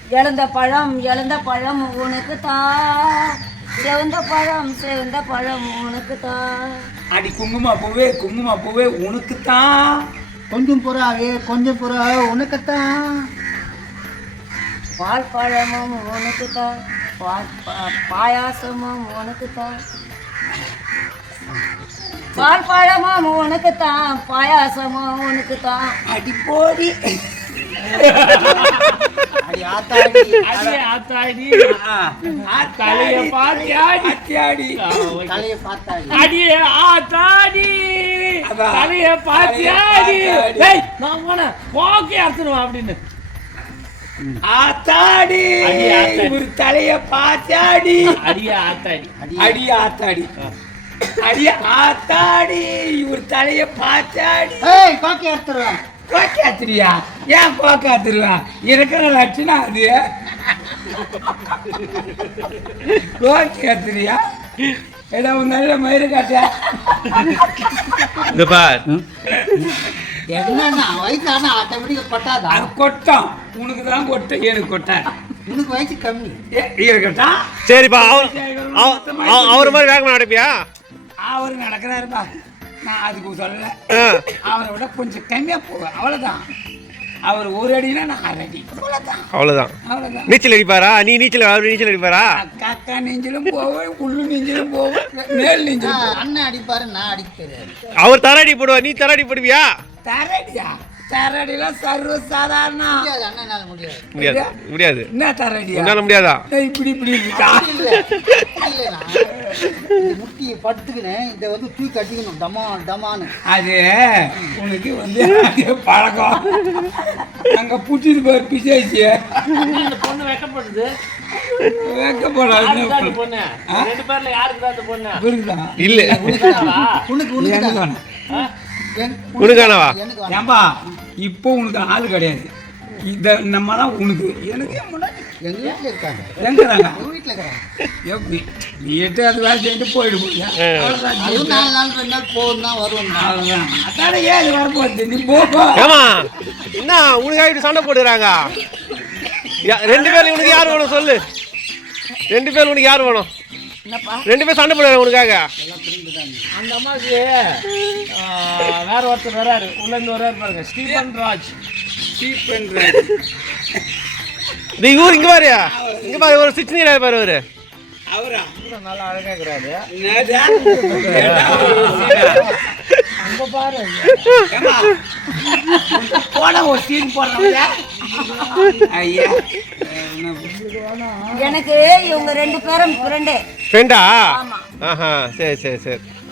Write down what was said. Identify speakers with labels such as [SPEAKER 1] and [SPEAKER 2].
[SPEAKER 1] இழந்த பழம் உனக்கு தான், செவந்த பழம் உனக்கு தான்.
[SPEAKER 2] அடி குங்குமா பூவே உனக்கு தான்.
[SPEAKER 3] கொஞ்சம் புறாவே உனக்குத்தான்.
[SPEAKER 1] பால் பழமும் உனக்கு தான், பாயாசமும் உனக்கு தான். பால் பழமும் உனக்கு தான், பாயாசமும் உனக்கு தான்.
[SPEAKER 2] அடி போடி
[SPEAKER 3] அடி ஆத்தாடி.
[SPEAKER 4] ஆத்தாடி
[SPEAKER 2] தலைய
[SPEAKER 4] பாத்தியாடி
[SPEAKER 3] தலைய பார்த்தாடி.
[SPEAKER 4] அடியே ஆத்தாடி தலைய பாத்தியாடி. நான் போனேன் போக்கே அறுத்துருவான் அப்படின்னு.
[SPEAKER 2] ஆத்தாடி ஒரு தலைய பாத்தாடி.
[SPEAKER 4] அடியே ஆத்தாடி
[SPEAKER 2] அடிய ஆத்தாடி அடிய ஆத்தாடி ஒரு தலைய பாத்தாடி.
[SPEAKER 3] ஏய் பாக்கி எடுத்துருவேன்.
[SPEAKER 2] கோக்காத்திரியா? ஏன் கோக்காத்திருவா? இருக்கிற லட்சணம் அது. கோக்காத்திரியா? ஏதோ ஒரு நல்ல மயிறு காட்டியா?
[SPEAKER 3] என்னன்னா வயசானா ஆட்டோமேட்டிக்கா கொட்டாதா?
[SPEAKER 2] அது கொட்டம். உனக்கு தான் கொட்டும், எனக்கு கொட்டாது.
[SPEAKER 3] உனக்கு வயசு கம்மி.
[SPEAKER 2] இருக்கட்டா?
[SPEAKER 5] சரிப்பா. அவர் மாதிரி வேகமா நடப்பியா?
[SPEAKER 2] அவரு நடக்கிறாருப்பா, நான் அதுக்கு சொல்லல. அவரை விட கொஞ்சம் கம்மியா போவேன், அவ்வளவுதான். அவர் ஒரு அடினா நான் 6 அடி,
[SPEAKER 5] அவ்வளவுதான்.
[SPEAKER 2] அவ்வளவுதான்.
[SPEAKER 5] நீச்சல் அடிப்பாரா? அவர் நீச்சல் அடிப்பாரா?
[SPEAKER 2] காக்கா நெஞ்சிலும் போவேன், உள்ளு நெஞ்சிலும் போவேன், மேல் நெஞ்சிலும் போவேன்.
[SPEAKER 3] அண்ணன் அடிப்பாரு, நான் அடிப்பேன்.
[SPEAKER 5] அவர் தராடி போடுவா, நீ தராடி போடுவியா?
[SPEAKER 2] தரடியா? தரடிலாம் சர்வ சாதாரணம்.
[SPEAKER 3] அண்ணனால முடியாது.
[SPEAKER 5] முடியாது.
[SPEAKER 2] என்ன தரடியா?
[SPEAKER 5] என்னால முடியாதா?
[SPEAKER 2] இப்படி இருக்கா?
[SPEAKER 3] முட்டியை படுத்துக்கினேன், இதை வந்து தூக்கி அடிக்கணும் டமான்னு.
[SPEAKER 2] அது உனக்கு வந்து பழக்கம். அங்க புட்டிட்டு போய் பிசாச்சு.
[SPEAKER 4] இந்த பொண்ணு வெக்கப்படுது.
[SPEAKER 2] வைக்கப்படாது
[SPEAKER 4] பொண்ணு 2 பேர்ல யாருக்கு தான் அந்த பொண்ணு?
[SPEAKER 5] இல்ல உனக்கானவா?
[SPEAKER 2] ஏன்பா இப்போ உனக்கு ஆள் கிடையாது. இத நம்ம தான் உனக்கு. எனக்கு
[SPEAKER 3] எங்க வீட்டுல இருக்காங்க.
[SPEAKER 2] எங்கிறாங்க?
[SPEAKER 3] எங்க வீட்டுல இருக்காங்க.
[SPEAKER 2] எப்படி நீட்டு அது வேலை செஞ்சுட்டு போயிடு போறியா? அவ்வளோதான்.
[SPEAKER 3] 4 நாள் 2 நாள் போகும் தான் வருவோம்.
[SPEAKER 2] அவ்வளோதான். அதான ஏது வரப்போகுது, நீ போப்போ.
[SPEAKER 5] ஏமா என்ன உனக்காக இப்படி சண்டை போட்டுறாங்க? 2 பேர்ல உனக்கு யார் வேணும் சொல்லு? 2 பேர் உனக்கு யார் வேணும்? 2 பேர் சண்டை போடுறாங்க உனக்காக.
[SPEAKER 4] அந்த அம்மாவுக்கு வேற ஒருத்தர் வராரு, உள்ள இருந்து வராரு பாருங்க, ஸ்டீபன் ராஜ்.
[SPEAKER 5] இது இவரு இங்க பாரு ஒரு 6 நீரா பாரு அவரு.
[SPEAKER 2] அவரா?
[SPEAKER 4] நல்லா அழகா இருக்கிறாரு.
[SPEAKER 2] அங்க பாரு. போட ஒரு சீன் போடுறாங்க. ஐயா
[SPEAKER 1] எனக்கு இவங்க 2 பேரும் ஃப்ரெண்டு.
[SPEAKER 5] ஃப்ரெண்டா?
[SPEAKER 1] ஆமா.
[SPEAKER 5] ஆஹா, சரி